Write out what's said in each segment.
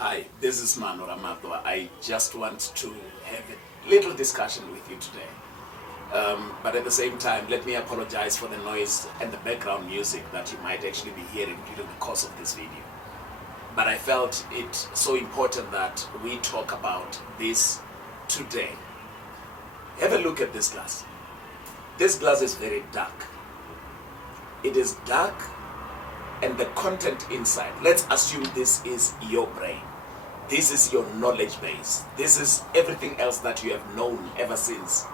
Hi, this is Mano Ramadwa. I just want to have a little discussion with you today. But at the same time, let me apologize for the noise and the background music that you might actually be hearing during the course of this video. But I felt it so important that we talk about this today. Have a look at this glass. This glass is very dark. It is dark, and the content inside, let's assume this is your brain. This is your knowledge base. This is everything else that you have known ever since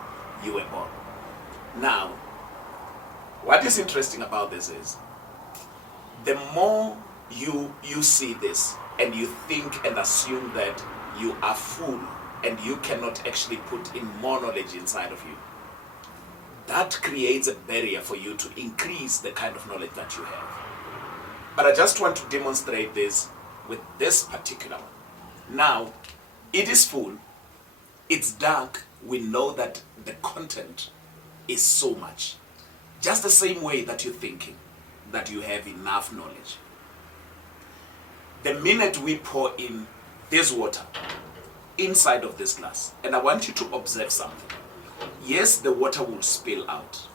you were born. Now, what is interesting about this is, the more you see this and you think and assume that you are full and you cannot actually put in more knowledge inside of you, that creates a barrier for you to increase the kind of knowledge that you have. But I just want to demonstrate this with this particular one. Now, it is full, it's dark, we know that the content is so much. Just the same way that you're thinking that you have enough knowledge. The minute we pour in this water inside of this glass, and I want you to observe something. Yes, the water will spill out,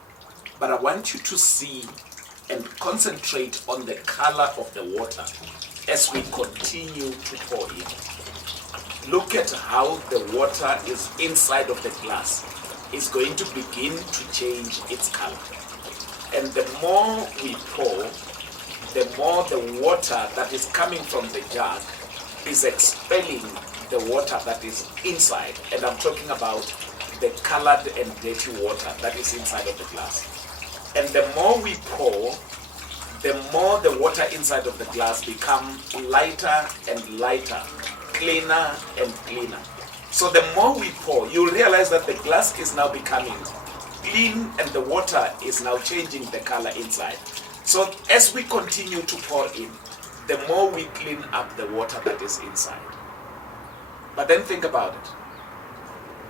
but I want you to see and concentrate on the color of the water as we continue to pour in. Look at how the water is inside of the glass is going to begin to change its color. And the more we pour, the more the water that is coming from the jug is expelling the water that is inside. And I'm talking about the colored and dirty water that is inside of the glass. And the more we pour, the more the water inside of the glass becomes lighter and lighter, cleaner and cleaner. So the more we pour, you'll realize that the glass is now becoming clean and the water is now changing the color inside. So as we continue to pour in, the more we clean up the water that is inside. But then think about it.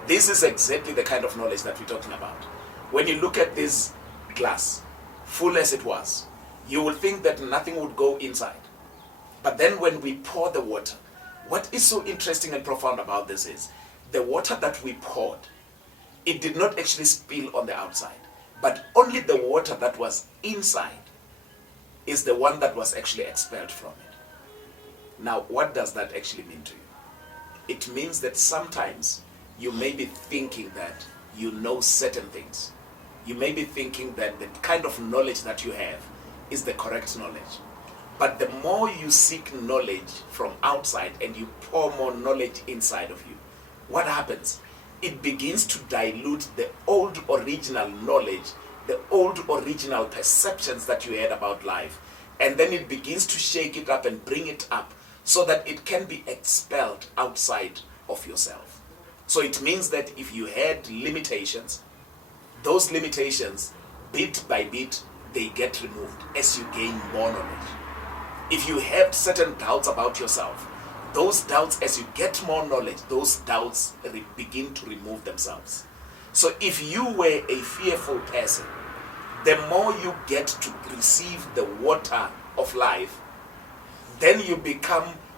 This is exactly the kind of knowledge that we're talking about. When you look at this glass, full as it was, you will think that nothing would go inside. But then when we pour the water, what is so interesting and profound about this is, the water that we poured, it did not actually spill on the outside, but only the water that was inside is the one that was actually expelled from it. Now, what does that actually mean to you? It means that sometimes you may be thinking that you know certain things. You may be thinking that the kind of knowledge that you have is the correct knowledge. But the more you seek knowledge from outside and you pour more knowledge inside of you, what happens? It begins to dilute the old original knowledge, the old original perceptions that you had about life. And then it begins to shake it up and bring it up so that it can be expelled outside of yourself. So it means that if you had limitations, those limitations, bit by bit, they get removed as you gain more knowledge. If you have certain doubts about yourself, those doubts, as you get more knowledge, those doubts begin to remove themselves. So if you were a fearful person, the more you get to receive the water of life, then you become